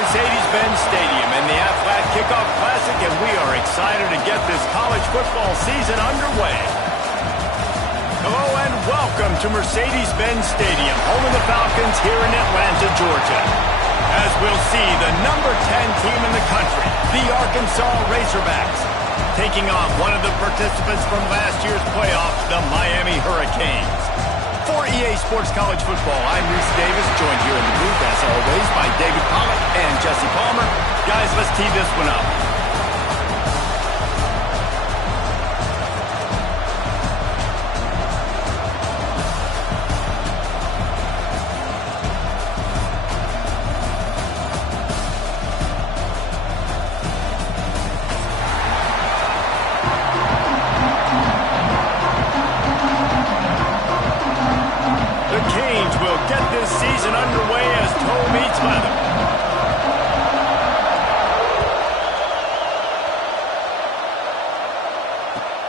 Mercedes-Benz Stadium and the Aflac Kickoff Classic, and we are excited to get this college football season underway. Hello and welcome to Mercedes-Benz Stadium, home of the Falcons here in Atlanta, Georgia. As we'll see, the number 10 team in the country, the Arkansas Razorbacks, taking on one of the participants from last year's playoff, the Miami Hurricanes. For EA Sports College Football, I'm Reese Davis, joined here in the booth, as always, by David Pollack and Jesse Palmer. Guys, let's tee this one up.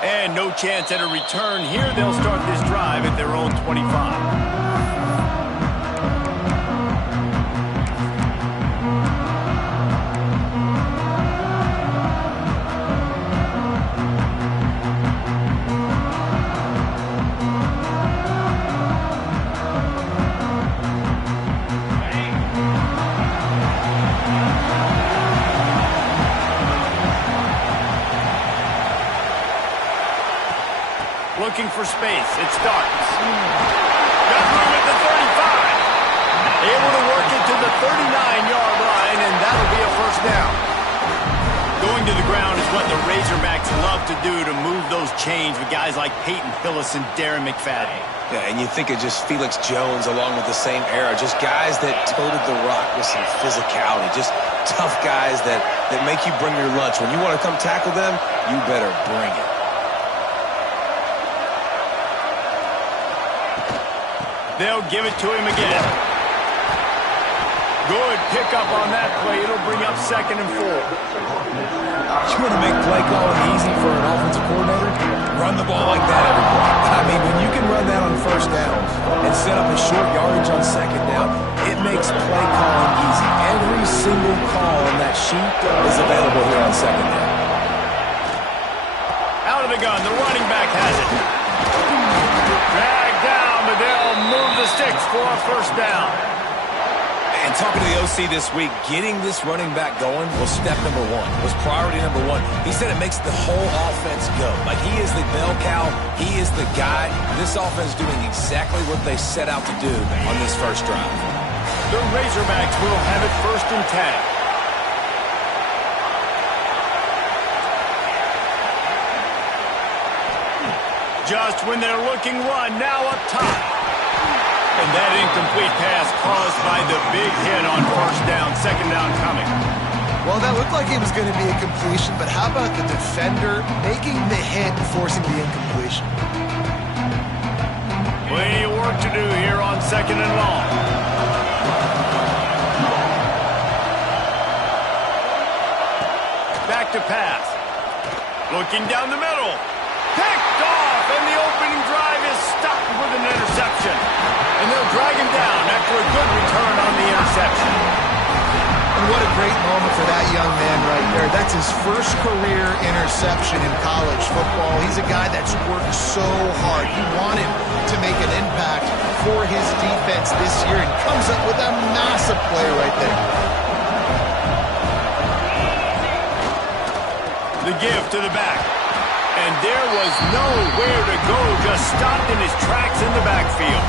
And no chance at a return here. They'll start this drive at their own 25. Looking for space. It starts. Got room at the 35. Able to work it to the 39-yard line, and that'll be a first down. Going to the ground is what the Razorbacks love to do, to move those chains with guys like Peyton Hillis and Darren McFadden. Yeah, and you think of just Felix Jones along with the same era, just guys that toted the rock with some physicality, just tough guys that make you bring your lunch. When you want to come tackle them, you better bring it. They'll give it to him again. Good pickup on that play. It'll bring up 2nd and 4. You want to make play calling easy for an offensive coordinator? Run the ball like that every play. I mean, when you can run that on first down and set up a short yardage on 2nd down, it makes play calling easy. Every single call on that sheet is available here on 2nd down. Out of the gun, the running back has it. Dragged down, but they'll move the sticks for a first down. And talking to the OC this week, getting this running back going was step number 1, was priority number 1. He said it makes the whole offense go. Like, he is the bell cow, he is the guy. This offense is doing exactly what they set out to do on this first drive. The Razorbacks will have it 1st and 10. Just when they're looking run, now up top. And that incomplete pass caused by the big hit on first down, 2nd down coming. Well, that looked like it was going to be a completion, but how about the defender making the hit and forcing the incompletion? Plenty of work to do here on 2nd and long. Back to pass. Looking down the middle. Picked off, and the opening drive is stopped with an interception. And they'll drag him down after a good return on the interception. And what a great moment for that young man right there. That's his first career interception in college football. He's a guy that's worked so hard. He wanted to make an impact for his defense this year and comes up with a massive play right there. The give to the back. And there was nowhere to go, just stopped in his tracks in the backfield.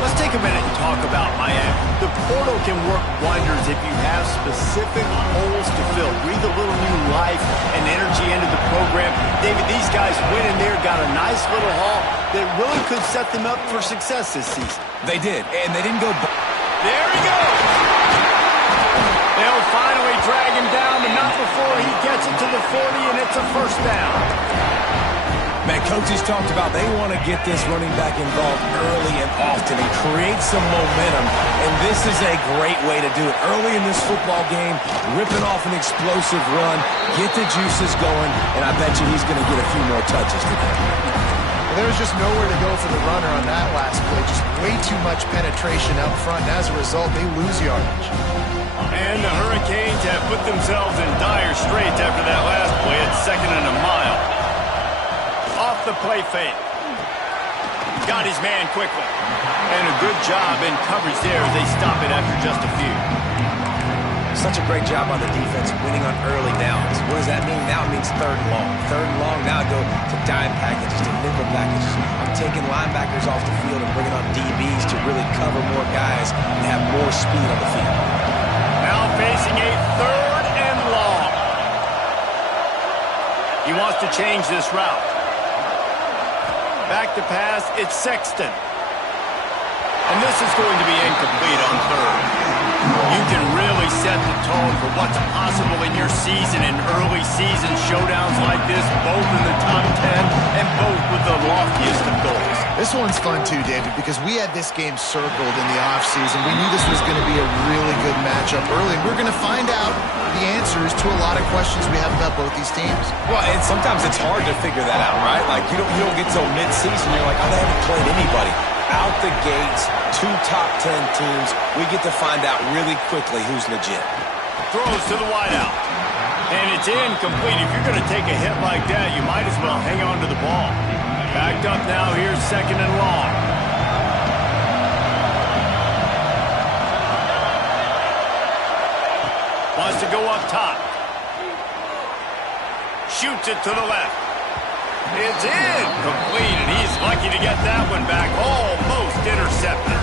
Let's take a minute and talk about Miami. The portal can work wonders if you have specific holes to fill. Breathe a little new life and energy into the program. David, these guys went in there, got a nice little haul that really could set them up for success this season. They did, and they didn't go... There he goes! They'll finally drag him down, but not before he gets it to the 40, and it's a first down. Man, coaches talked about they want to get this running back involved early and often and create some momentum, and this is a great way to do it. Early in this football game, ripping off an explosive run, get the juices going, and I bet you he's going to get a few more touches today. Well, there was just nowhere to go for the runner on that last play. Just way too much penetration up front, and as a result, they lose yardage. And the Hurricanes have put themselves in dire straits after that last play at 2nd and a mile. Off the play fake. Got his man quickly. And a good job in coverage there as they stop it after just a few. Such a great job on the defense winning on early downs. What does that mean? Now it means 3rd and long. 3rd and long, now I go to dime packages, to nickel packages. I'm taking linebackers off the field and bringing on DBs to really cover more guys and have more speed on the field. Now facing a 3rd and long. He wants to change this route. Back to pass, it's Sexton. And this is going to be incomplete on 3rd. You can really set the tone for what's possible in your season in early season showdowns like this, both in the top 10 and both with the loftiest of goals. This one's fun too, David, because we had this game circled in the offseason. We knew this was going to be a really good matchup early, and we're going to find out the answers to a lot of questions we have about both these teams. Well, and sometimes it's hard to figure that out, right? Like, you don't get till mid-season, you're like, oh, they haven't played anybody. Out the gates, 2 top 10 teams, we get to find out really quickly who's legit. Throws to the wideout. And it's incomplete. If you're going to take a hit like that, you might as well hang on to the ball. Backed up now, here's 2nd and long. Wants to go up top. Shoots it to the left. It's incomplete, and he's lucky to get that one back. Almost intercepted.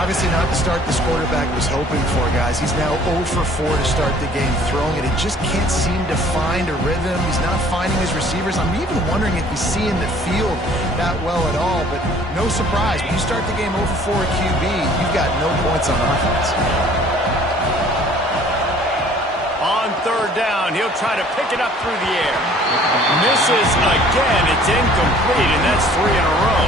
Obviously not the start this quarterback was hoping for, guys. He's now 0 for 4 to start the game throwing it. He just can't seem to find a rhythm. He's not finding his receivers. I'm even wondering if he's seeing the field that well at all. But no surprise, when you start the game 0 for 4 QB, you've got no points on offense. On 3rd down, he'll try to pick it up through the air. Misses again. It's incomplete, and that's 3 in a row.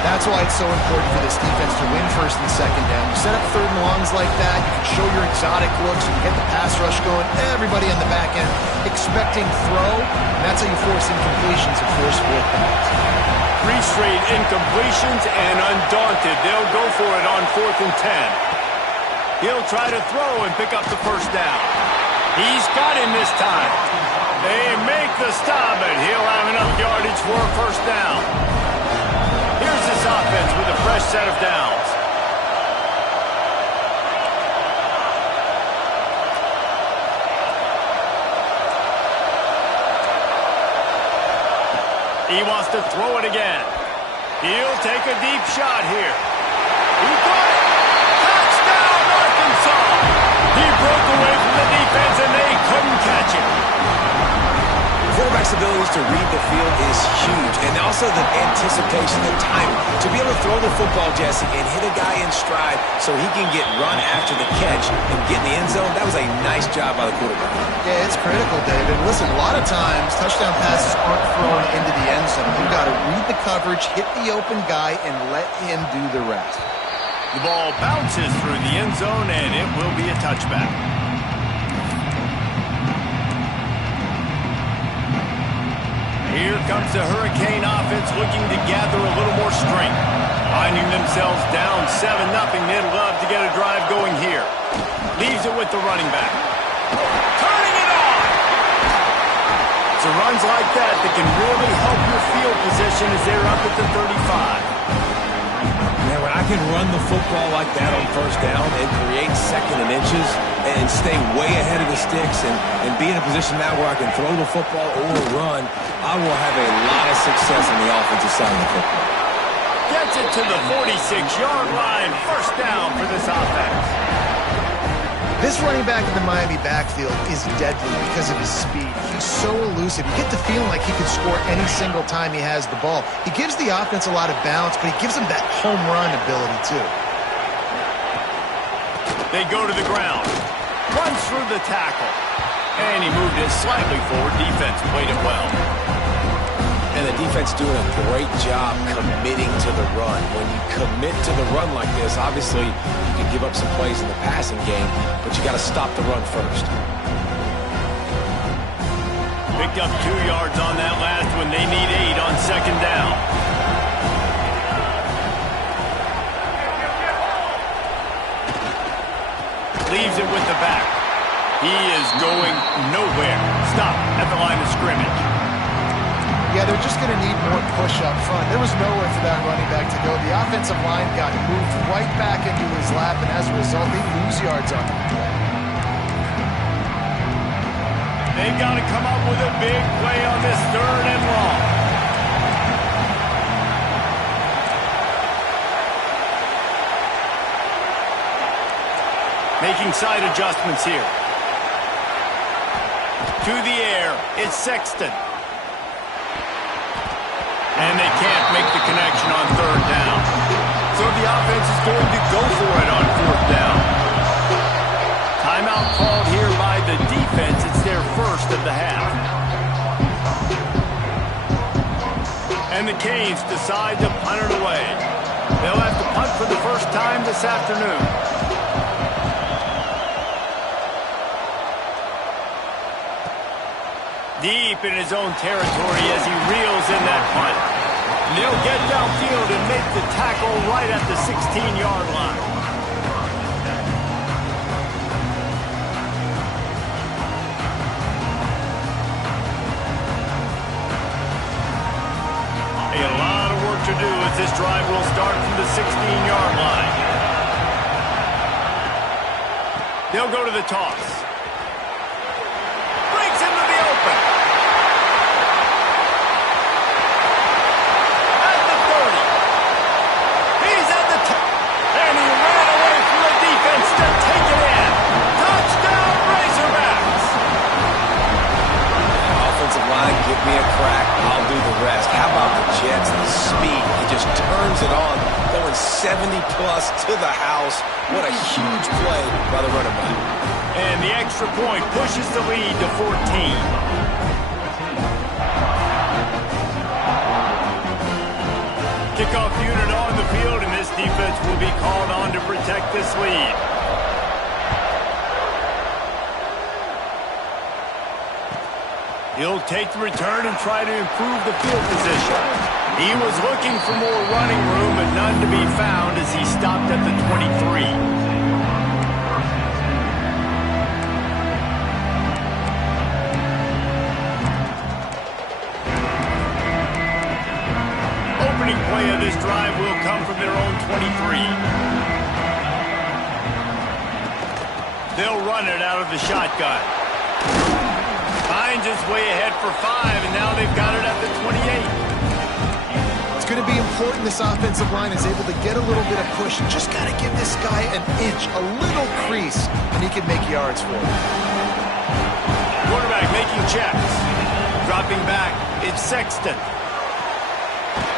That's why it's so important for this defense to win 1st and 2nd down. You set up 3rd and longs like that, you can show your exotic looks, you can get the pass rush going, everybody on the back end expecting throw, and that's how you force incompletions and force 4th downs. 3 straight incompletions, and undaunted, they'll go for it on 4th and 10. He'll try to throw and pick up the 1st down. He's got him this time. They make the stop, and he'll have enough yardage for a 1st down. Here's this offense with a fresh set of downs. He wants to throw it again. He'll take a deep shot here. He got it. Touchdown, Arkansas. He broke away from the defense, and they couldn't catch him. Quarterback's abilities to read the field is huge, and also the anticipation, the timing. To be able to throw the football, Jesse, and hit a guy in stride so he can get run after the catch and get in the end zone, that was a nice job by the quarterback. Yeah, it's critical, David. Listen, a lot of times, touchdown passes aren't thrown into the end zone. You've got to read the coverage, hit the open guy, and let him do the rest. The ball bounces through the end zone, and it will be a touchback. Here comes the Hurricane offense looking to gather a little more strength. Finding themselves down 7-0, they'd love to get a drive going here. Leaves it with the running back. Turning it on! It's runs like that that can really help your field position as they're up at the 35. Man, when I can run the football like that on 1st down and create 2nd and inches and stay way ahead of the sticks and be in a position now where I can throw the football or run, I will have a lot of success on the offensive side of the football. Gets it to the 46-yard line. 1st down for this offense. This running back in the Miami backfield is deadly because of his speed. He's so elusive. You get the feeling like he could score any single time he has the ball. He gives the offense a lot of balance, but he gives them that home run ability too. They go to the ground. Runs through the tackle. And he moved it slightly forward. Defense played it well. And the defense doing a great job committing to the run. When you commit to the run like this, obviously you can give up some plays in the passing game, but you got to stop the run first. Picked up 2 yards on that last one. They need 8 on 2nd down. leaves it with the back. He is going nowhere. Stop at the line of scrimmage. Yeah, they're just going to need more push up front. There was nowhere for that running back to go. The offensive line got moved right back into his lap, and as a result, they lose yards on that play. They've got to come up with a big play on this 3rd and long. Making side adjustments here. To the air, it's Sexton. And they can't make the connection on 3rd down. So the offense is going to go for it on 4th down. Timeout called here by the defense. It's their first of the half. And the Canes decide to punt it away. They'll have to punt for the first time this afternoon. Deep in his own territory as he reels in that punt. They'll get downfield and make the tackle right at the 16-yard line. A lot of work to do as this drive will start from the 16-yard line. They'll go to the toss. Breaks into the open. At the 30. He's at the 10. And he ran away from the defense to take it in. Touchdown, Razorbacks. Offensive line, give me a crack. I'll do the rest. How about the Jets? The speed. He just turns it on. Going 70-plus to the house. What a huge play by the running back. And the extra point pushes the lead to 14. Kickoff unit on the field, and this defense will be called on to protect this lead. He'll take the return and try to improve the field position. He was looking for more running room, but none to be found as he stopped at the 23. Play of this drive will come from their own 23. They'll run it out of the shotgun. Finds his way ahead for 5, and now they've got it at the 28. It's going to be important this offensive line is able to get a little bit of push. Just got to give this guy an inch, a little crease, and he can make yards for it. Quarterback making checks. Dropping back, it's Sexton.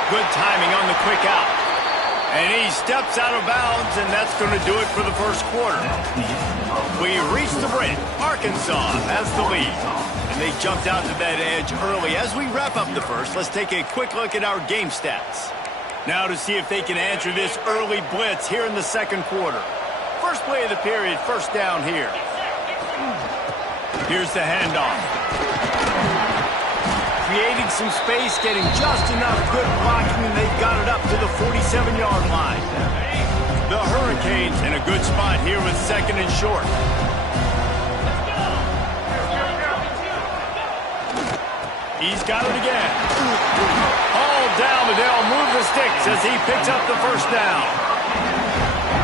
Good timing on the quick out. And he steps out of bounds, and that's going to do it for the first quarter. We reach the break. Arkansas has the lead. And they jumped out to that edge early. As we wrap up the first, let's take a quick look at our game stats. Now to see if they can answer this early blitz here in the second quarter. First play of the period, first down here. Here's the handoff. Creating some space, getting just enough good blocking, and they've got it up to the 47-yard line. The Hurricanes in a good spot here with 2nd and short. He's got it again. All down, but they'll move the sticks as he picks up the first down.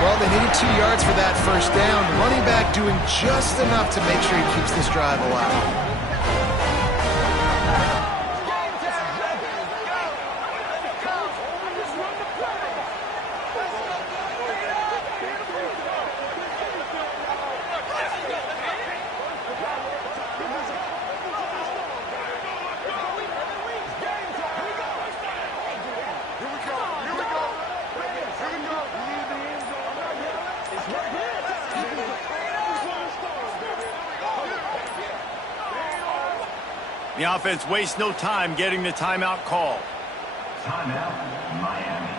Well, they needed 2 yards for that first down. Running back doing just enough to make sure he keeps this drive alive. The offense wastes no time getting the timeout call. Timeout, Miami.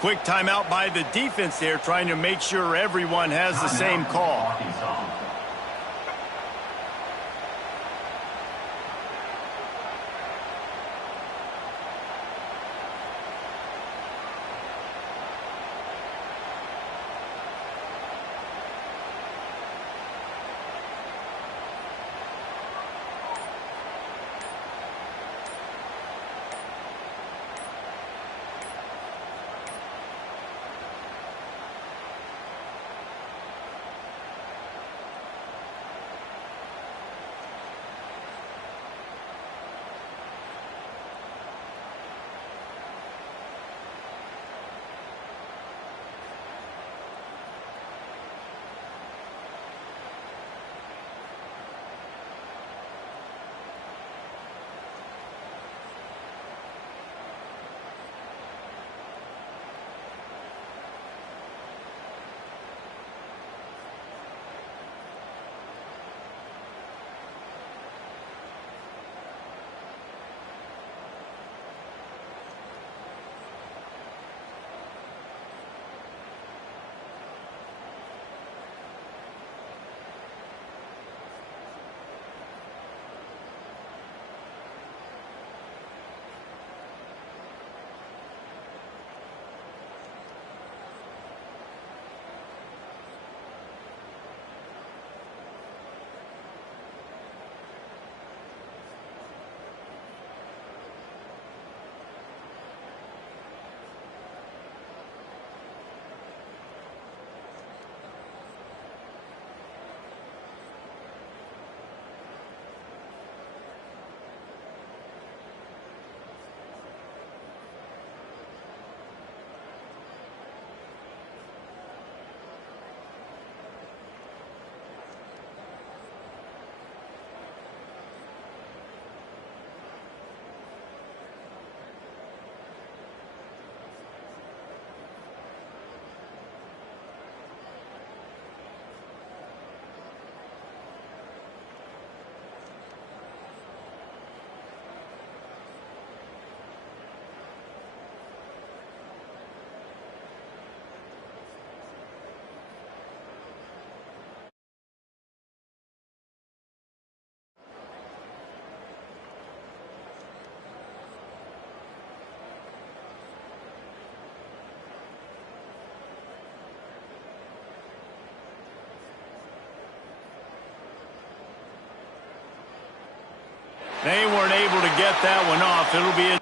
Quick timeout by the defense there, trying to make sure everyone has the same call. Arkansas. They weren't able to get that one off. It'll be a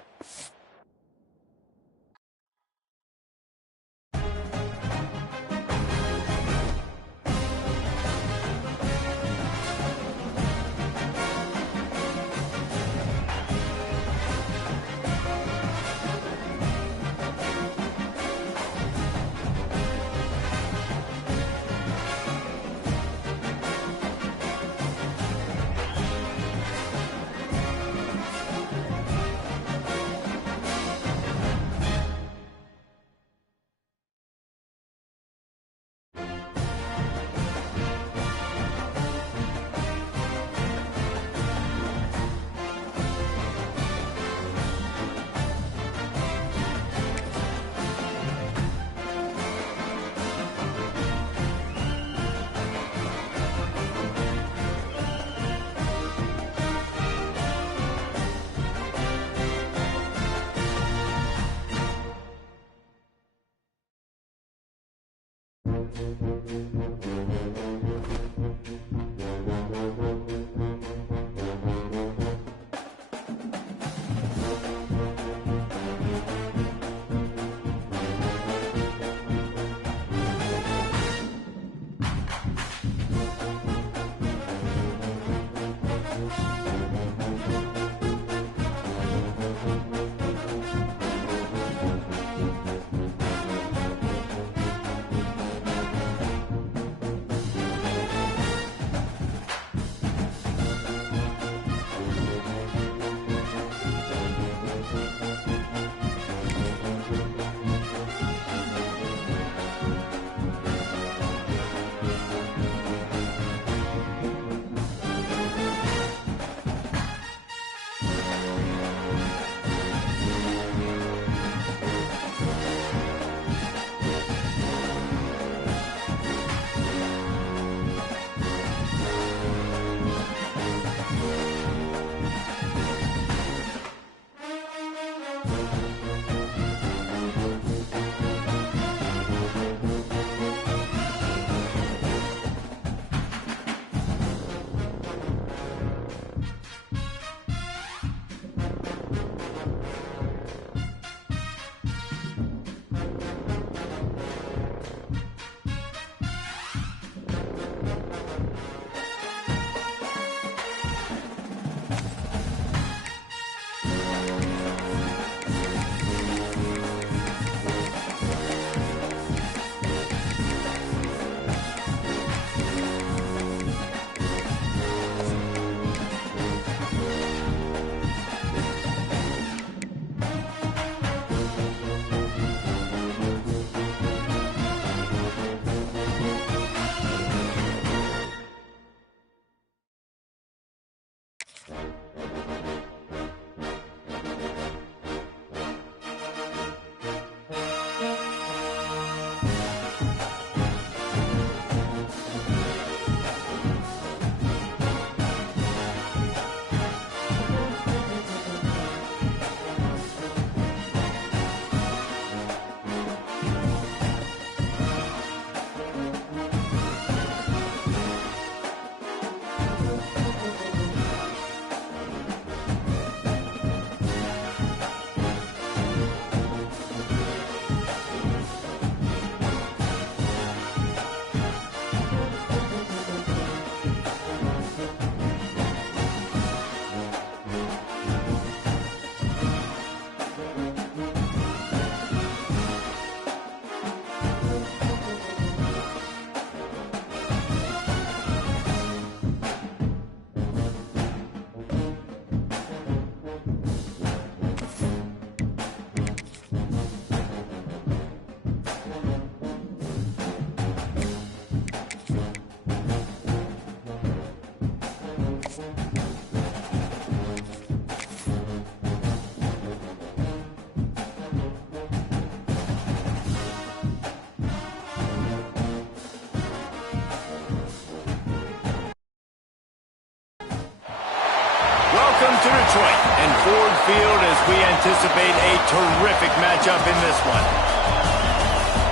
to Detroit and Ford Field as we anticipate a terrific matchup in this one.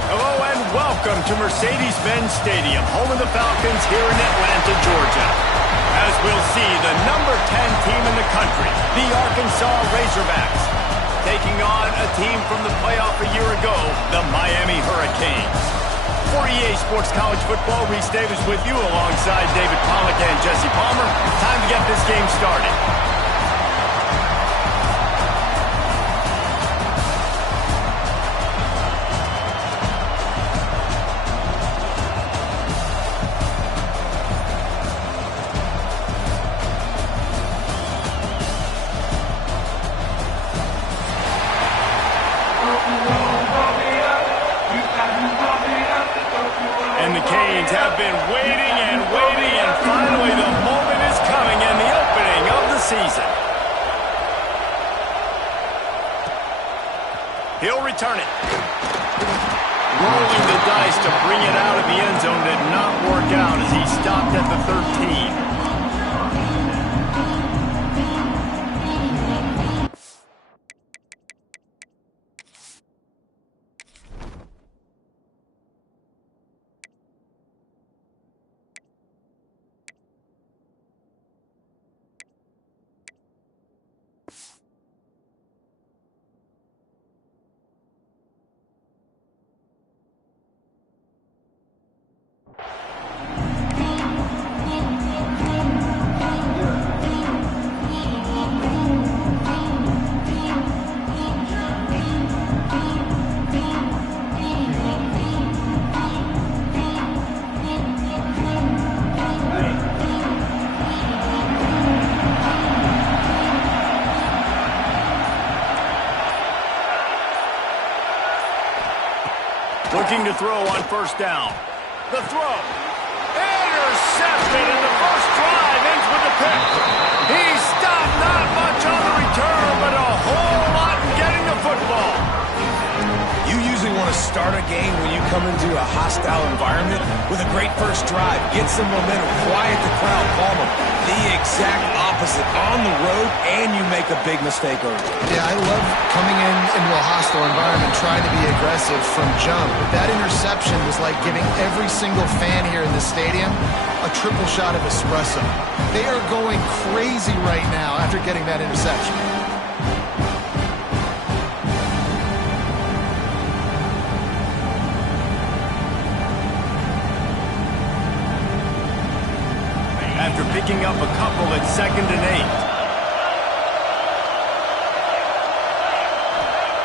Hello and welcome to Mercedes-Benz Stadium, home of the Falcons here in Atlanta, Georgia. As we'll see the number 10 team in the country, the Arkansas Razorbacks, taking on a team from the playoff a year ago, the Miami Hurricanes. For EA Sports College Football, Reese Davis with you alongside David Pollack and Jesse Palmer. Time to get this game started. And the Canes have been waiting and waiting, and finally the moment is coming in the opening of the season. He'll return it. Rolling the dice to bring it out of the end zone did not work out as he stopped at the 13. Looking to throw on first down. The throw. Intercepted, and the first drive ends with a pick. He stopped not much on the return, but a whole lot in getting the football. You usually want to start a game when you come into a hostile environment with a great first drive. Get some momentum, quiet the crowd, calm them. The exact opposite. On the road, and you make a big mistake over it. Yeah, I love coming into a hostile environment, trying to be aggressive from jump. But that interception was like giving every single fan here in the stadium a triple shot of espresso. They are going crazy right now after getting that interception. After picking up a couple at 2nd and 8.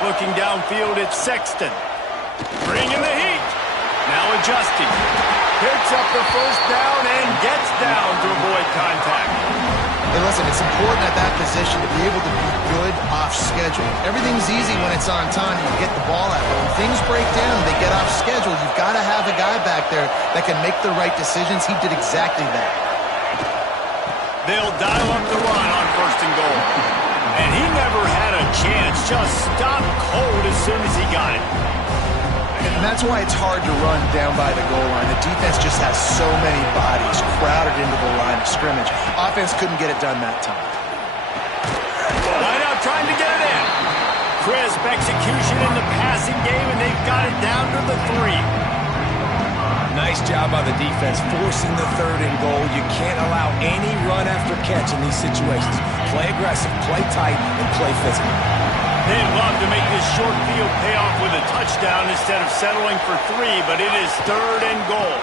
Looking downfield, it's Sexton. Bringing the heat. Now adjusting. Picks up the first down and gets down to avoid contact. Hey, listen, it's important at that position to be able to be good off schedule. Everything's easy when it's on time and you get the ball out. But when things break down, they get off schedule. You've got to have a guy back there that can make the right decisions. He did exactly that. They'll dial up the run on 1st and goal. And he never had a chance. Just stopped cold as soon as he got it. And that's why it's hard to run down by the goal line. The defense just has so many bodies crowded into the line of scrimmage. Offense couldn't get it done that time. Line out trying to get it in. Crisp execution in the passing game, and they've got it down to the 3. Nice job by the defense, forcing the 3rd and goal. You can't allow any run after catch in these situations. Play aggressive, play tight, and play physical. They'd love to make this short field pay off with a touchdown instead of settling for 3, but it is 3rd and goal.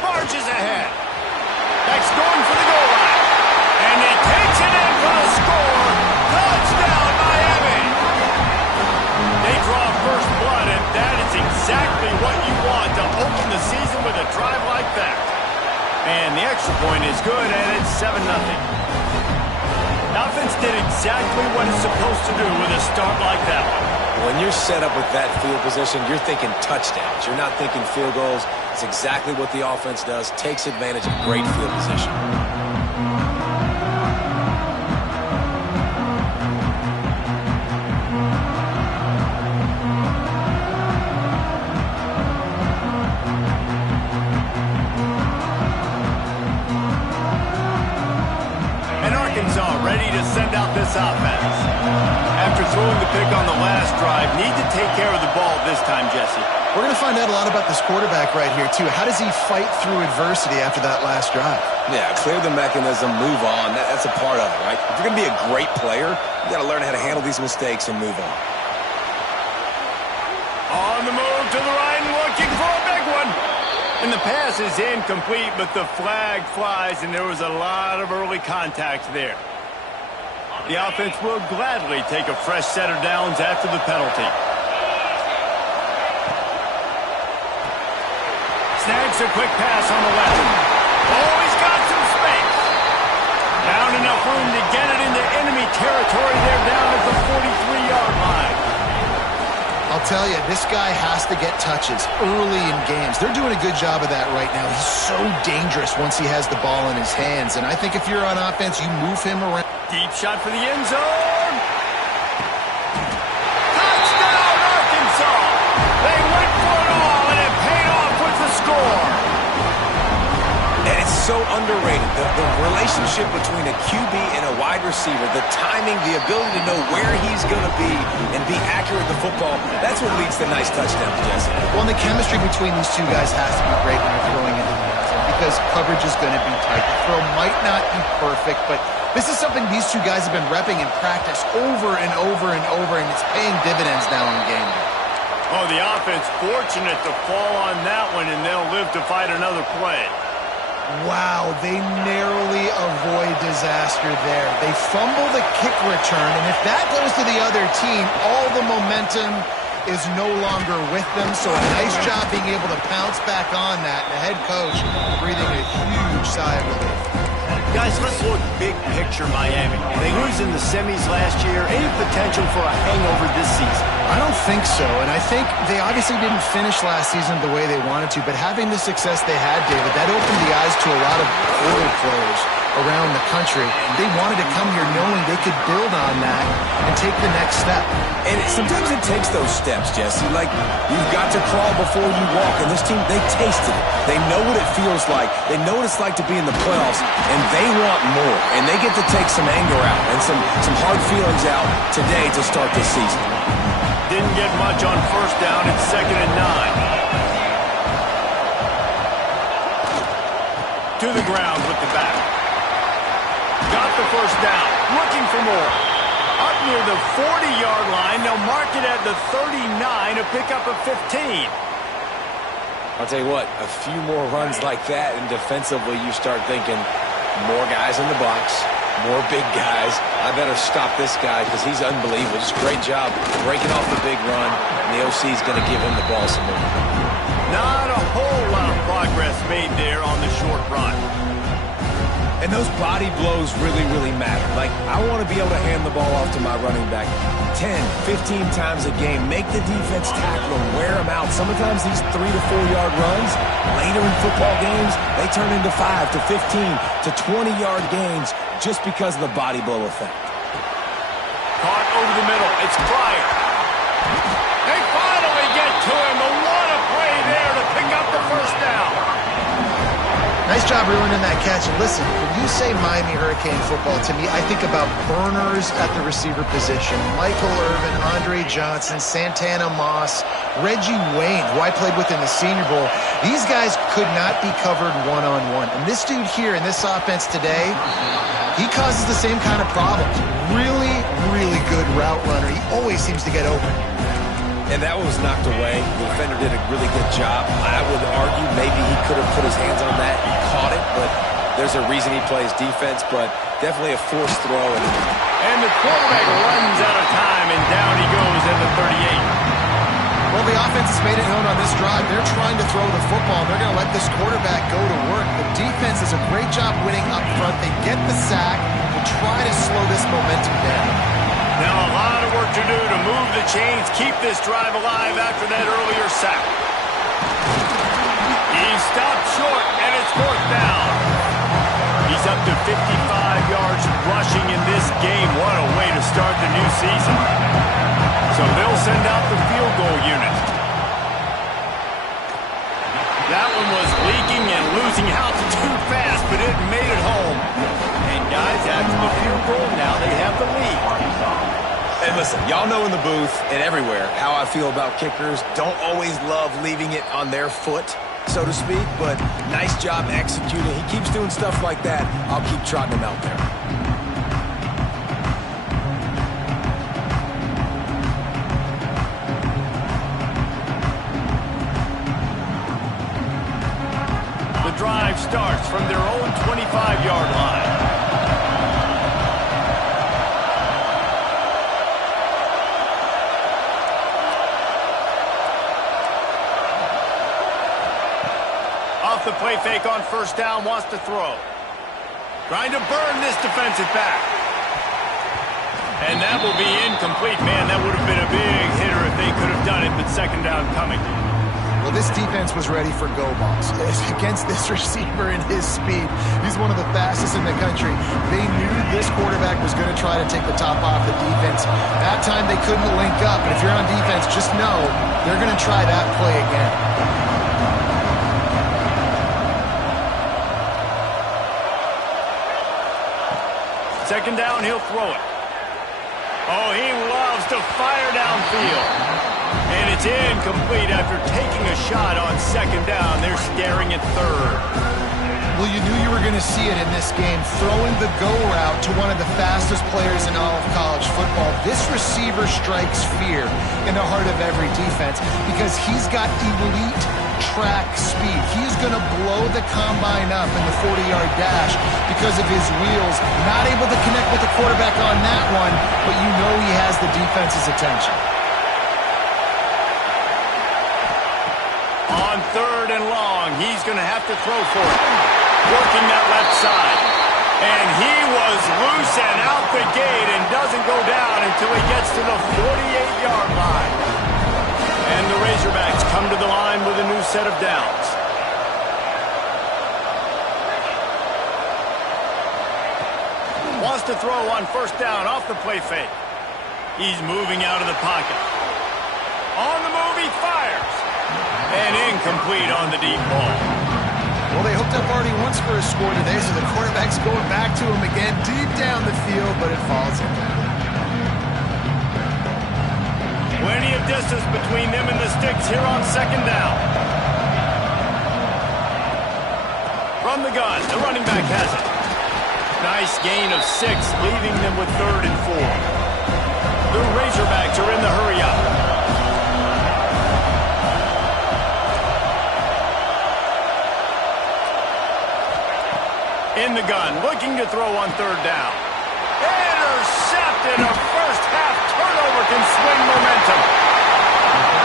Marches ahead. That's going for the goal line. And he takes it in for the score. Touchdown, Miami. They draw first blood, and that is exactly what you want to open the season with a drive like that. And the extra point is good, and it's 7-0. Offense did exactly what it's supposed to do with a start like that one. When you're set up with that field position, you're thinking touchdowns. You're not thinking field goals. It's exactly what the offense does. Takes advantage of great field position. And Arkansas ready to send out threw him the pick on the last drive. Need to take care of the ball this time, Jesse. We're going to find out a lot about this quarterback right here, too. How does he fight through adversity after that last drive? Yeah, clear the mechanism, move on. That's a part of it, right? If you're going to be a great player, you got to learn how to handle these mistakes and move on. On the move to the right and looking for a big one. And the pass is incomplete, but the flag flies, and there was a lot of early contact there. The offense will gladly take a fresh set of downs after the penalty. Snags a quick pass on the left. Oh, he's got some space. Down enough room to get it into enemy territory. They're down at the 43-yard line. I'll tell you, this guy has to get touches early in games. They're doing a good job of that right now. He's so dangerous once he has the ball in his hands. And I think if you're on offense, you move him around. Deep shot for the end zone. Touchdown, Arkansas. They went for it all, and it paid off with the score. And it's so underrated. The relationship between a QB and a wide receiver, the timing, the ability to know where he's going to be and be accurate with the football, that's what leads to nice touchdowns, Jesse. Well, and the chemistry between these two guys has to be great when you're throwing into the end zone because coverage is going to be tight. The throw might not be perfect, but this is something these two guys have been repping in practice over and over and over, and it's paying dividends now in game day. Oh, the offense fortunate to fall on that one, and they'll live to fight another play. Wow, they narrowly avoid disaster there. They fumble the kick return, and if that goes to the other team, all the momentum is no longer with them. So a nice job being able to pounce back on that. And the head coach breathing a huge sigh of relief. Guys, let's look big picture Miami. They lose in the semis last year. Any potential for a hangover this season? I don't think so, and I think they obviously didn't finish last season the way they wanted to, but having the success they had, David, that opened the eyes to a lot of portal players around the country. They wanted to come here knowing they could build on that and take the next step. And sometimes it takes those steps, Jesse. Like, you've got to crawl before you walk, and this team, they tasted it. They know what it feels like. They know what it's like to be in the playoffs, and they want more. And they get to take some anger out and some hard feelings out today to start this season. Didn't get much on first down. It's 2nd and 9. To the ground with the back. Got the first down. Looking for more. Up near the 40-yard line. They'll mark it at the 39 to pick up a 15. I'll tell you what, a few more runs like that, and defensively you start thinking more guys in the box, more big guys. I better stop this guy because he's unbelievable. Just a great job breaking off the big run, and the OC is going to give him the ball some more. Not a whole lot of progress made there on the short run. And those body blows really, really matter. Like, I want to be able to hand the ball off to my running back 10, 15 times a game. Make the defense tackle them, wear them out. Sometimes these 3 to 4 yard runs, later in football games, they turn into 5 to 15 to 20-yard gains just because of the body blow effect. Caught over the middle. It's Pryor. They finally get to him. A lot of play there to pick up the first down. Nice job ruining that catch. And listen, when you say Miami Hurricane football, to me, I think about burners at the receiver position. Michael Irvin, Andre Johnson, Santana Moss, Reggie Wayne, who I played with in the Senior Bowl. These guys could not be covered one-on-one. And this dude here in this offense today, he causes the same kind of problems. Really, really good route runner. He always seems to get open. And that one was knocked away. The defender did a really good job. I would argue maybe he could have put his hands on that and caught it, but there's a reason he plays defense, but definitely a forced throw. And the quarterback runs out of time, and down he goes at the 38. Well, the offense has made it known on this drive. They're trying to throw the football. They're going to let this quarterback go to work. The defense does a great job winning up front. They get the sack to try to slow this momentum down. Now a lot of work to do to move the chains, keep this drive alive after that earlier sack. He stopped short, and it's 4th down. He's up to 55 yards rushing in this game. What a way to start the new season. So they'll send out the field goal unit. That one was leaking and losing altitude fast, but it made it home. And guys, after the field goal, now they have the lead. And listen, y'all know in the booth and everywhere how I feel about kickers. Don't always love leaving it on their foot, so to speak, but nice job executing. He keeps doing stuff like that. I'll keep trotting him out there. The drive starts from their own 25-yard line. Off the play fake on first down, wants to throw. Trying to burn this defensive back. And that will be incomplete. Man, that would have been a big hitter if they could have done it, but second down coming. Well, this defense was ready for go balls against this receiver and his speed. He's one of the fastest in the country. They knew this quarterback was going to try to take the top off the defense. That time they couldn't link up, and if you're on defense, just know they're going to try that play again. Second down, he'll throw it. Oh, he loves to fire downfield. And it's incomplete after taking a shot on second down. They're staring at third. Well, you knew you were going to see it in this game, throwing the go route to one of the fastest players in all of college football. This receiver strikes fear in the heart of every defense because he's got elite track speed. He's going to blow the combine up in the 40-yard dash because of his wheels. Not able to connect with the quarterback on that one, but you know he has the defense's attention. On third and long, he's going to have to throw for it. Working that left side. And he was loose and out the gate and doesn't go down until he gets to the 48-yard line. And the Razorbacks come to the line with a new set of downs. Wants to throw on first down off the play fake. He's moving out of the pocket. On the move, he fires. And incomplete on the deep ball. Well, they hooked up already once for a score today, so the quarterback's going back to him again deep down the field, but it falls in. Plenty of distance between them and the sticks here on second down. From the gun, the running back has it. Nice gain of 6, leaving them with third and 4. The Razorbacks are in the hurry-up. In the gun, looking to throw on third down. Intercepted. A first half turnover can swing momentum.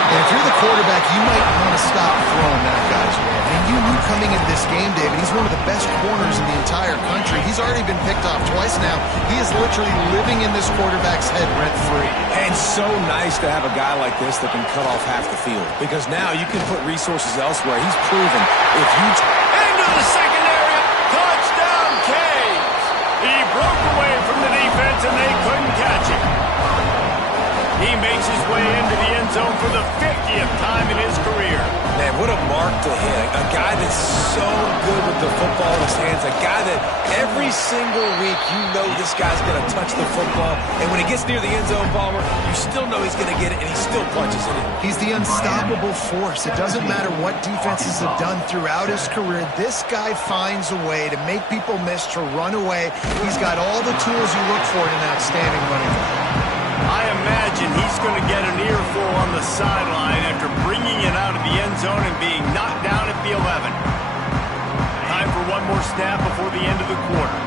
And if you're the quarterback, you might want to stop throwing that guy's way. And you knew coming into this game, David, he's one of the best corners in the entire country. He's already been picked off twice now. He is literally living in this quarterback's head rent-free. And so nice to have a guy like this that can cut off half the field. Because now you can put resources elsewhere. He's proven if you... Into the second area. Touchdown, Canes. He broke away from the defense and they couldn't catch him. He makes his way into the end zone for the 50th time in his career. Man, what a mark to hit. A guy that's so good with the football in his hands. A guy that every single week you know this guy's going to touch the football. And when he gets near the end zone, Palmer, you still know he's going to get it, and he still punches it in. He's the unstoppable force. It doesn't matter what defenses have done throughout his career. This guy finds a way to make people miss, to run away. He's got all the tools you look for in an outstanding running back. I imagine he's going to get an earful on the sideline after bringing it out of the end zone and being knocked down at the 11. Time for one more snap before the end of the quarter.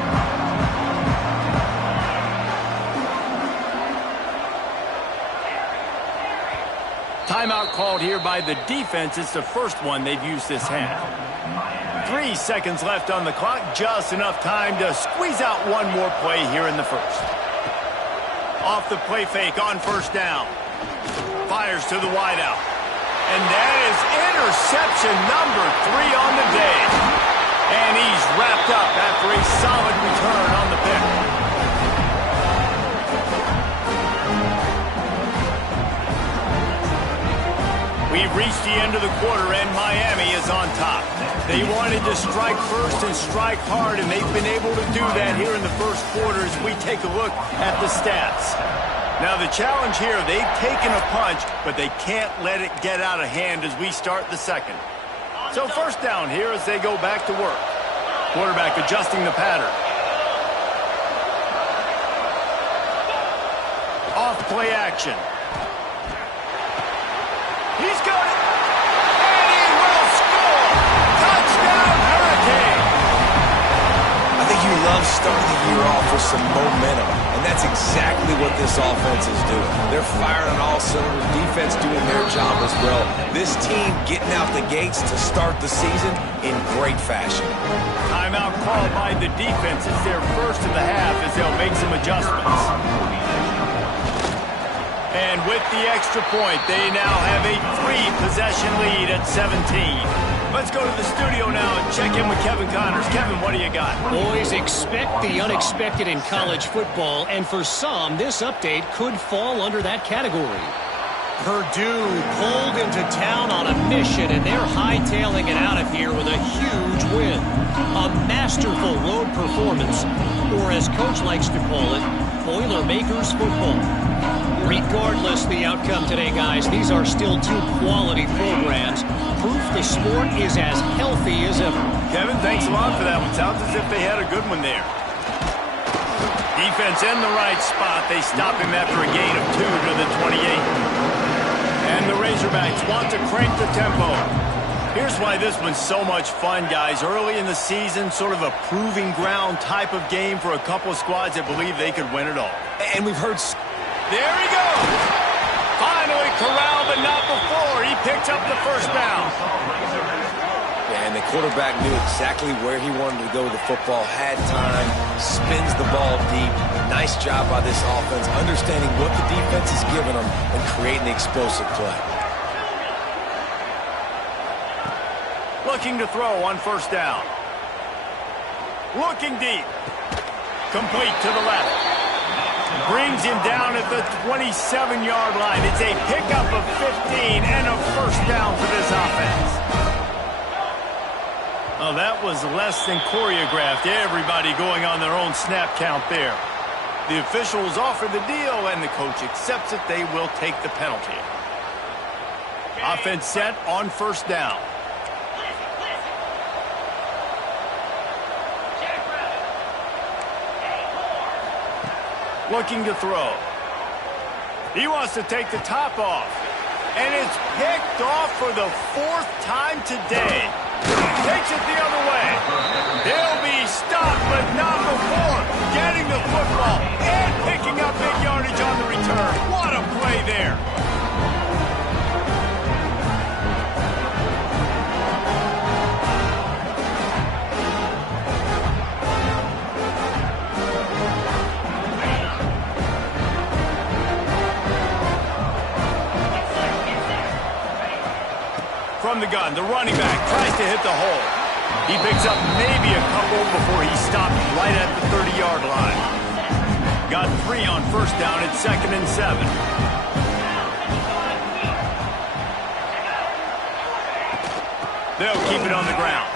Timeout called here by the defense. It's the first one they've used this half. 3 seconds left on the clock, just enough time to squeeze out one more play here in the first. Off the play fake on first down. Fires to the wideout. And that is interception number 3 on the day. And he's wrapped up after a solid return on the pick. We've reached the end of the quarter and Miami is on top. They wanted to strike first and strike hard, and they've been able to do that here in the first quarter as we take a look at the stats. Now the challenge here, they've taken a punch, but they can't let it get out of hand as we start the second. So first down here as they go back to work. Quarterback adjusting the pattern. Off play action. He's got it. And he will score. Touchdown, Hurricane. I think you love starting the year off with some momentum, and that's exactly what this offense is doing. They're firing on all cylinders, defense doing their job as well. This team getting out the gates to start the season in great fashion. Timeout called by the defense. It's their first of the half as they'll make some adjustments. And with the extra point, they now have a 3-possession lead at 17. Let's go to the studio now and check in with Kevin Connors. Kevin, what do you got? Boys, expect the unexpected in college football, and for some, this update could fall under that category. Purdue pulled into town on a mission, and they're hightailing it out of here with a huge win. A masterful road performance, or as Coach likes to call it, Boilermakers football. Regardless the outcome today, guys, these are still two quality programs. Proof the sport is as healthy as ever. Kevin, thanks a lot for that one. Sounds as if they had a good one there. Defense in the right spot. They stop him after a gain of 2 to the 28. And the Razorbacks want to crank the tempo. Here's why this one's so much fun, guys. Early in the season, sort of a proving ground type of game for a couple of squads that believe they could win it all. And we've heard... There he goes! Finally corralled, but not before. He picks up the first down. Yeah, and the quarterback knew exactly where he wanted to go with the football, had time, spins the ball deep. Nice job by this offense, understanding what the defense is giving them and creating the explosive play. Looking to throw on first down. Looking deep. Complete to the left. Brings him down at the 27-yard line. It's a pickup of 15 and a first down for this offense. Oh, that was less than choreographed. Everybody going on their own snap count there. The officials offer the deal, and the coach accepts it. They will take the penalty. Offense set on first down. Looking to throw. He wants to take the top off. And it's picked off for the 4th time today. Takes it the other way. They'll be stopped, but not before getting the football and picking up big yardage on the return. What a play there. From the gun, the running back tries to hit the hole. He picks up maybe a couple before he stopped right at the 30-yard line. Got 3 on first down at 2nd and 7. They'll keep it on the ground.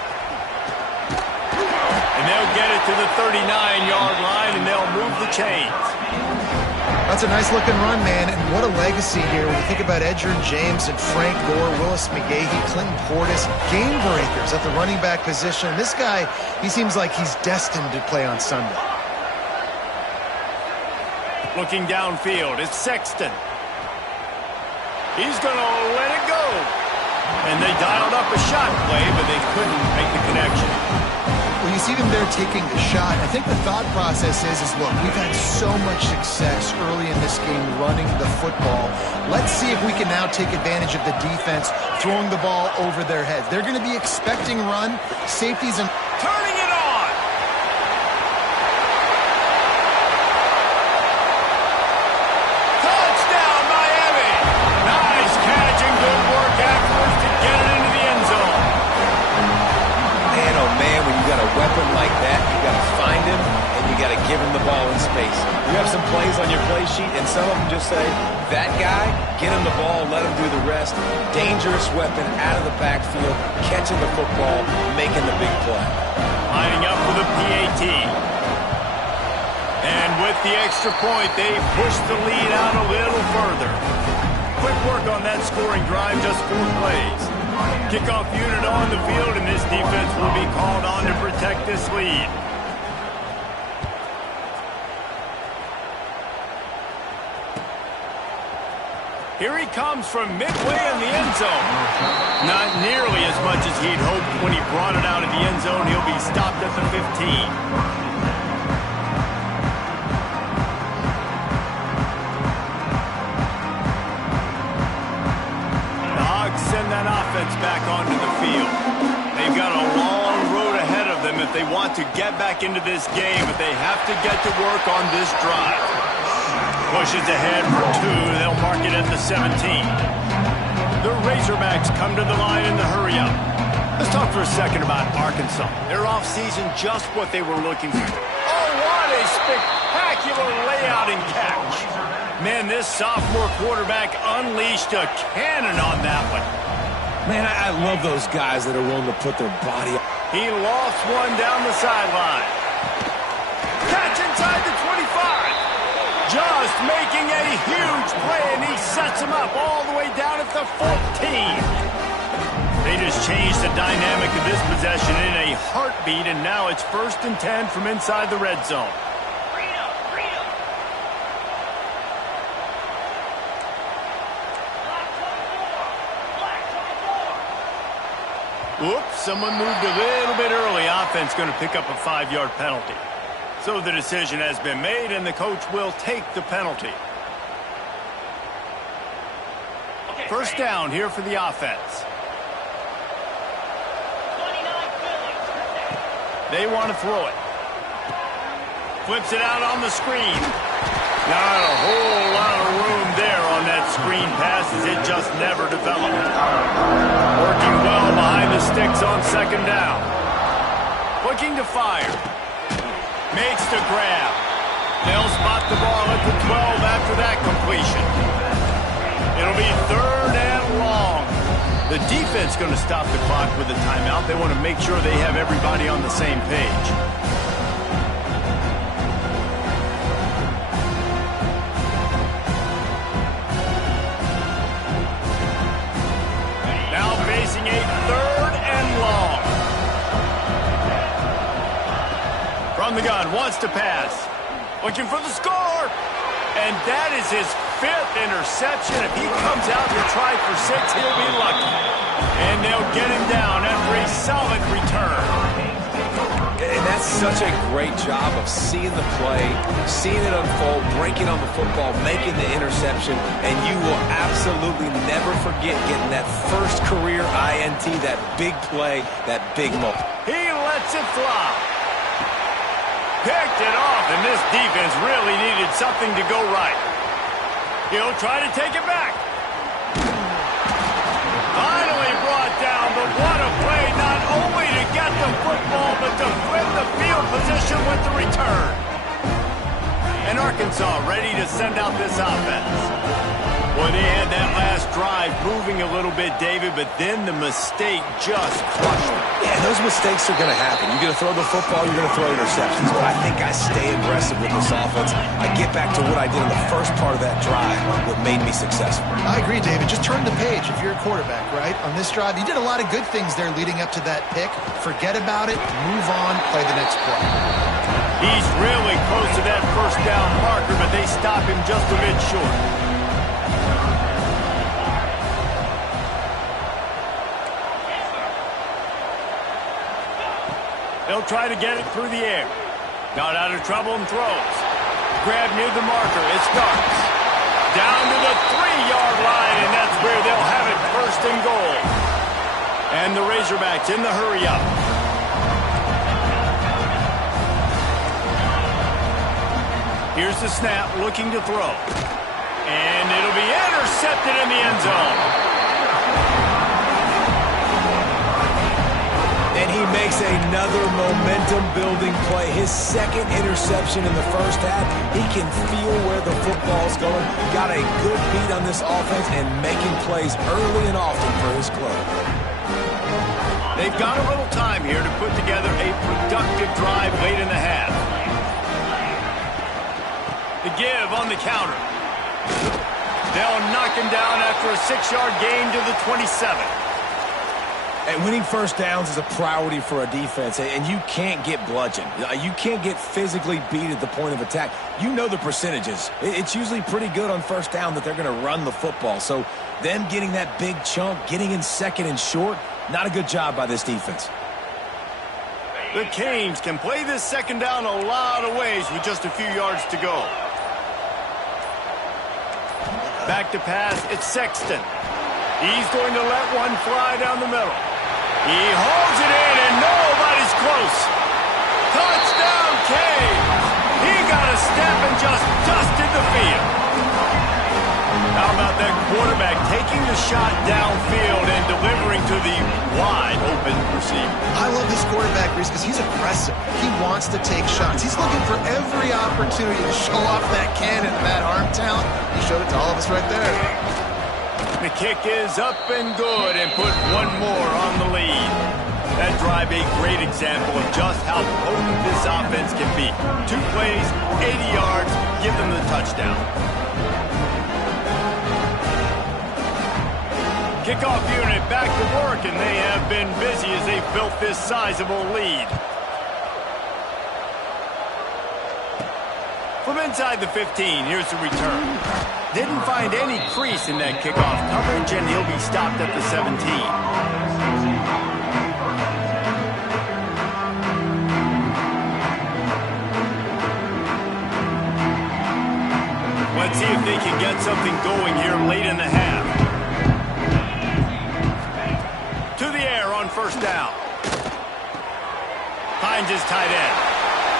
And they'll get it to the 39-yard line, and they'll move the chains. That's a nice-looking run, man, and what a legacy here when you think about Edgerrin James and Frank Gore, Willis McGahee, Clinton Portis, game breakers at the running back position. This guy, he seems like he's destined to play on Sunday. Looking downfield, it's Sexton. He's going to let it go. And they dialed up a shot play, but they couldn't make the connection. Well, you see them there taking the shot. I think the thought process is look, we've had so much success early in this game running the football. Let's see if we can now take advantage of the defense throwing the ball over their heads. They're going to be expecting run, safeties, and turning it on. Touchdown, Miami. Nice catch and good work afterwards to get it into the end zone. Man, oh man, when you got a weapon like that, you got to find him and you got to give him the ball in space. You have some plays on your play sheet, and some of them just say, that guy, get him the ball, let him do the rest. Dangerous weapon out of the backfield, catching the football, making the big play. Lining up for the PAT. And with the extra point, they push the lead out a little further. Quick work on that scoring drive, just 4 plays. Kickoff unit on the field, and this defense will be called on to protect this lead. Here he comes from midway in the end zone. Not nearly as much as he'd hoped when he brought it out of the end zone. He'll be stopped at the 15. Send that offense back onto the field. They've got a long road ahead of them if they want to get back into this game, but they have to get to work on this drive. Pushes ahead for 2. They'll mark it at the 17. The Razorbacks come to the line in the hurry-up. Let's talk for a second about Arkansas. Their offseason just what they were looking for. Oh, what a spectacular layout and catch. Man, this sophomore quarterback unleashed a cannon on that one. Man, I love those guys that are willing to put their body up. He lost one down the sideline. Catch inside the 25. Just making a huge play, and he sets him up all the way down at the 14. They just changed the dynamic of this possession in a heartbeat, and now it's 1st and 10 from inside the red zone. Whoops, someone moved a little bit early. Offense going to pick up a 5-yard penalty. So the decision has been made, and the coach will take the penalty. First down here for the offense. They want to throw it. Flips it out on the screen. Not a whole lot of room there on that screen pass as it just never developed. Working well behind the sticks on 2nd down. Looking to fire. Makes the grab. They'll spot the ball at the 12 after that completion. It'll be 3rd and long. The defense going to stop the clock with a timeout. They want to make sure they have everybody on the same page. Facing a 3rd and long. From the gun, wants to pass. Looking for the score. And that is his 5th interception. If he comes out to try for 6, he'll be lucky. And they'll get him down after a solid return. And that's such a great job of seeing the play, seeing it unfold, breaking on the football, making the interception, and you will absolutely never forget getting that first career INT, that big play, that big moment. He lets it fly. Picked it off, and this defense really needed something to go right. He'll try to take it back. Finally brought down, but what a play, not only to get the football, but to flip the field position with the return. And Arkansas ready to send out this offense. Boy, they had that last drive moving a little bit, David, but then the mistake just crushed them. Yeah, those mistakes are going to happen. You're going to throw the football, you're going to throw interceptions. But I think I stay aggressive with this offense. I get back to what I did in the first part of that drive, what made me successful. I agree, David. Just turn the page if you're a quarterback, right? On this drive, you did a lot of good things there leading up to that pick. Forget about it, move on, play the next play. He's really close to that 1st down marker, but they stop him just a bit short. They'll try to get it through the air. Got out of trouble and throws. Grab near the marker. It starts. Down to the 3-yard line, and that's where they'll have it 1st and goal. And the Razorbacks in the hurry-up. Here's the snap, looking to throw. And it'll be intercepted in the end zone. And he makes another momentum-building play. His 2nd interception in the first half. He can feel where the football's going. Got a good beat on this offense and making plays early and often for his club. They've got a little time here to put together a productive drive late in the half. The give on the counter. They'll knock him down after a 6-yard gain to the 27. And winning first downs is a priority for a defense, and you can't get bludgeoned. You can't get physically beat at the point of attack. You know the percentages. It's usually pretty good on first down that they're going to run the football. So them getting that big chunk, getting in second and short, not a good job by this defense. The Canes can play this second down a lot of ways with just a few yards to go. Back to pass, it's Sexton. He's going to let one fly down the middle. He holds it in, and nobody's close. Touchdown, Canes! He got a step and just dusted the field. How about that quarterback taking the shot downfield and delivering to the wide-open receiver? I love this quarterback, Reese, because he's aggressive. He wants to take shots. He's looking for every opportunity to show off that cannon and that arm talent. He showed it to all of us right there. The kick is up and good and put one more on the lead. That drive a great example of just how potent this offense can be. 2 plays, 80 yards, give them the touchdown. Kickoff unit back to work, and they have been busy as they've built this sizable lead. From inside the 15, here's the return. Didn't find any crease in that kickoff coverage, and he'll be stopped at the 17. Let's see if they can get something going here late in the half. To the air on first down. Finds his tight end.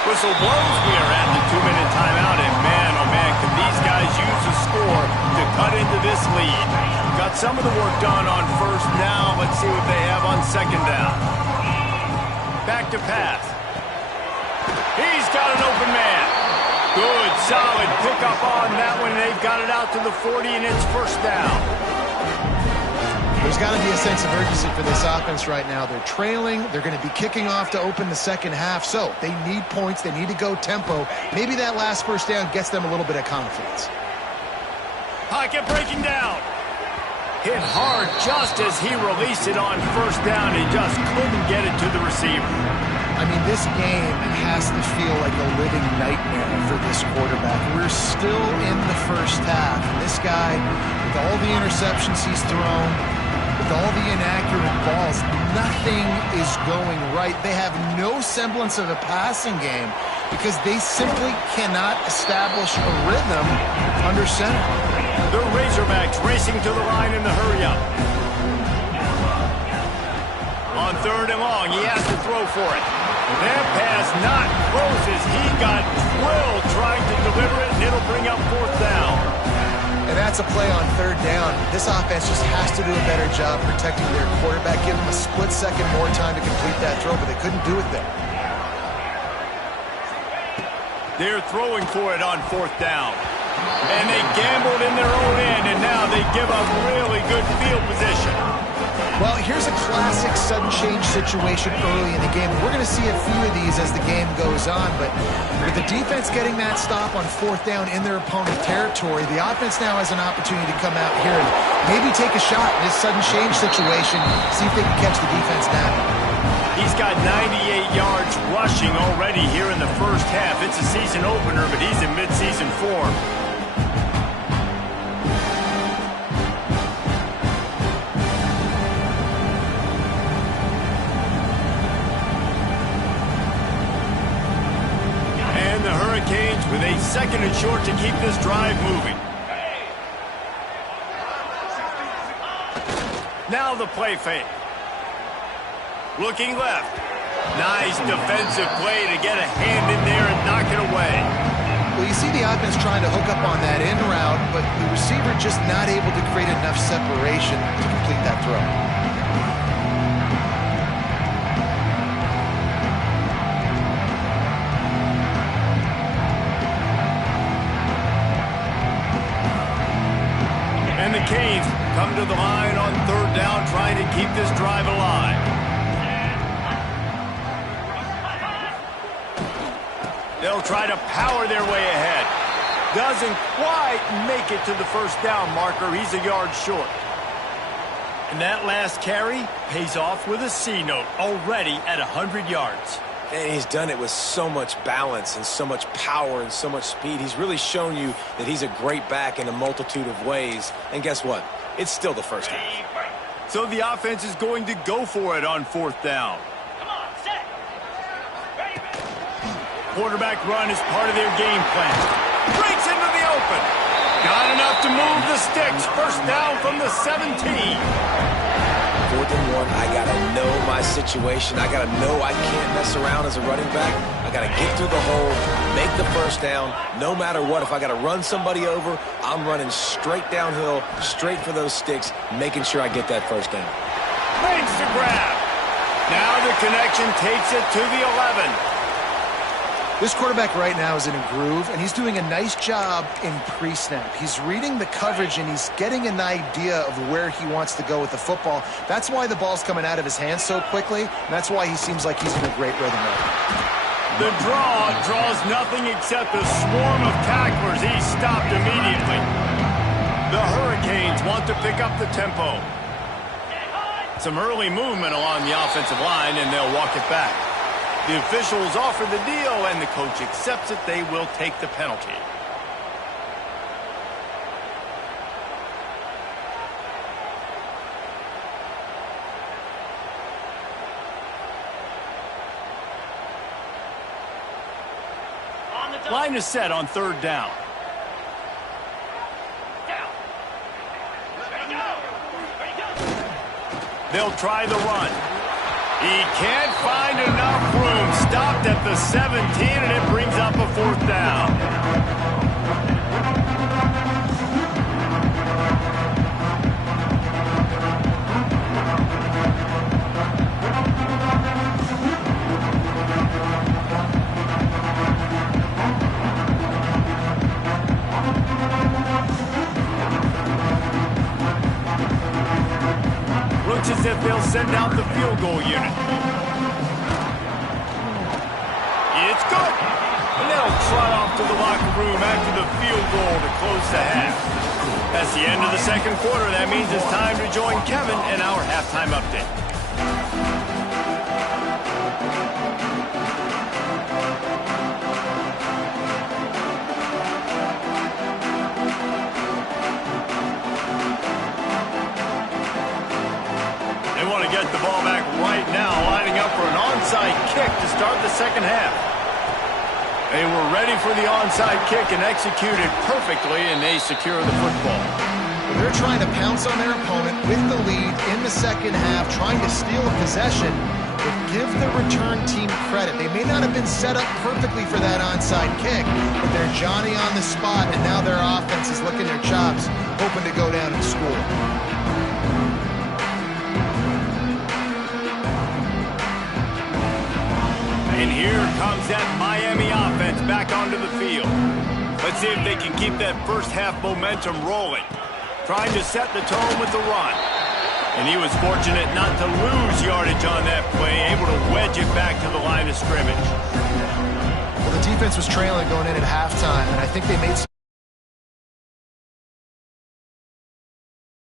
Whistle blows. We are at the 2-minute timeout, and man, oh man, can these guys use the score to cut into this lead. Got some of the work done on first down. Let's see what they have on second down. Back to pass. He's got an open man. Good, solid pickup on that one. They've got it out to the 40, and it's first down. There's got to be a sense of urgency for this offense right now. They're trailing. They're going to be kicking off to open the second half. So they need points. They need to go tempo. Maybe that last first down gets them a little bit of confidence. Pocket breaking down. Hit hard just as he released it on first down. He just couldn't get it to the receiver. I mean, this game has to feel like a living nightmare for this quarterback. We're still in the first half. And this guy, with all the interceptions he's thrown, with all the inaccurate balls, nothing is going right. They have no semblance of a passing game because they simply cannot establish a rhythm under center. The Razorbacks racing to the line in the hurry-up. On third and long, he has to throw for it. That pass not close as he got drilled trying to deliver it, and it'll bring up fourth down. And that's a play on third down. This offense just has to do a better job protecting their quarterback. Give them a split second more time to complete that throw, but they couldn't do it there. They're throwing for it on fourth down. And they gambled in their own end, and now they give up really good field position. Well, here's a classic sudden change situation early in the game. We're going to see a few of these as the game goes on, but with the defense getting that stop on fourth down in their opponent territory, the offense now has an opportunity to come out here and maybe take a shot in this sudden change situation, see if they can catch the defense down. He's got 98 yards rushing already here in the first half. It's a season opener, but he's in midseason form. And the Hurricanes with a second and short to keep this drive moving. Now the play fake. Looking left. Nice defensive play to get a hand in there and knock it away. Well, you see the offense trying to hook up on that in route, but the receiver just not able to create enough separation to complete that throw. And the Canes come to the line on third down, trying to keep this drive alive. They'll try to power their way ahead. Doesn't quite make it to the first down marker. He's a yard short. And that last carry pays off with a C note, already at 100 yards. And he's done it with so much balance and so much power and so much speed. He's really shown you that he's a great back in a multitude of ways. And guess what? It's still the first half. So the offense is going to go for it on fourth down. Quarterback run is part of their game plan. Breaks into the open. Got enough to move the sticks. First down from the 17. 4th and 1, I got to know my situation. I got to know I can't mess around as a running back. I got to get through the hole, make the first down. No matter what, if I got to run somebody over, I'm running straight downhill, straight for those sticks, making sure I get that first down. Makes the grab. Now the connection takes it to the 11. This quarterback right now is in a groove, and he's doing a nice job in pre-snap. He's reading the coverage, and he's getting an idea of where he wants to go with the football. That's why the ball's coming out of his hands so quickly, and that's why he seems like he's in a great rhythm right now. The draw draws nothing except a swarm of tacklers. He's stopped immediately. The Hurricanes want to pick up the tempo. Some early movement along the offensive line, and they'll walk it back. The officials offer the deal, and the coach accepts it. They will take the penalty. Line is set on third down. They'll try the run. He can't find enough room. Stopped at the 17, and it brings up a fourth down. Looks as if they'll send out the field goal unit. It's good. And they'll trot off to the locker room after the field goal to close the half. That's the end of the second quarter. That means it's time to join Kevin in our halftime update. They want to get the ball back right now, lining up for an onside kick to start the second half. They were ready for the onside kick and executed perfectly, and they secure the football. They're trying to pounce on their opponent with the lead in the second half, trying to steal a possession, but give the return team credit. They may not have been set up perfectly for that onside kick, but they're Johnny on the spot, and now their offense is licking their chops, hoping to go down and score. And here comes that Miami offense back onto the field. Let's see if they can keep that first half momentum rolling. Trying to set the tone with the run. And he was fortunate not to lose yardage on that play, able to wedge it back to the line of scrimmage. Well, the defense was trailing going in at halftime, and I think they made some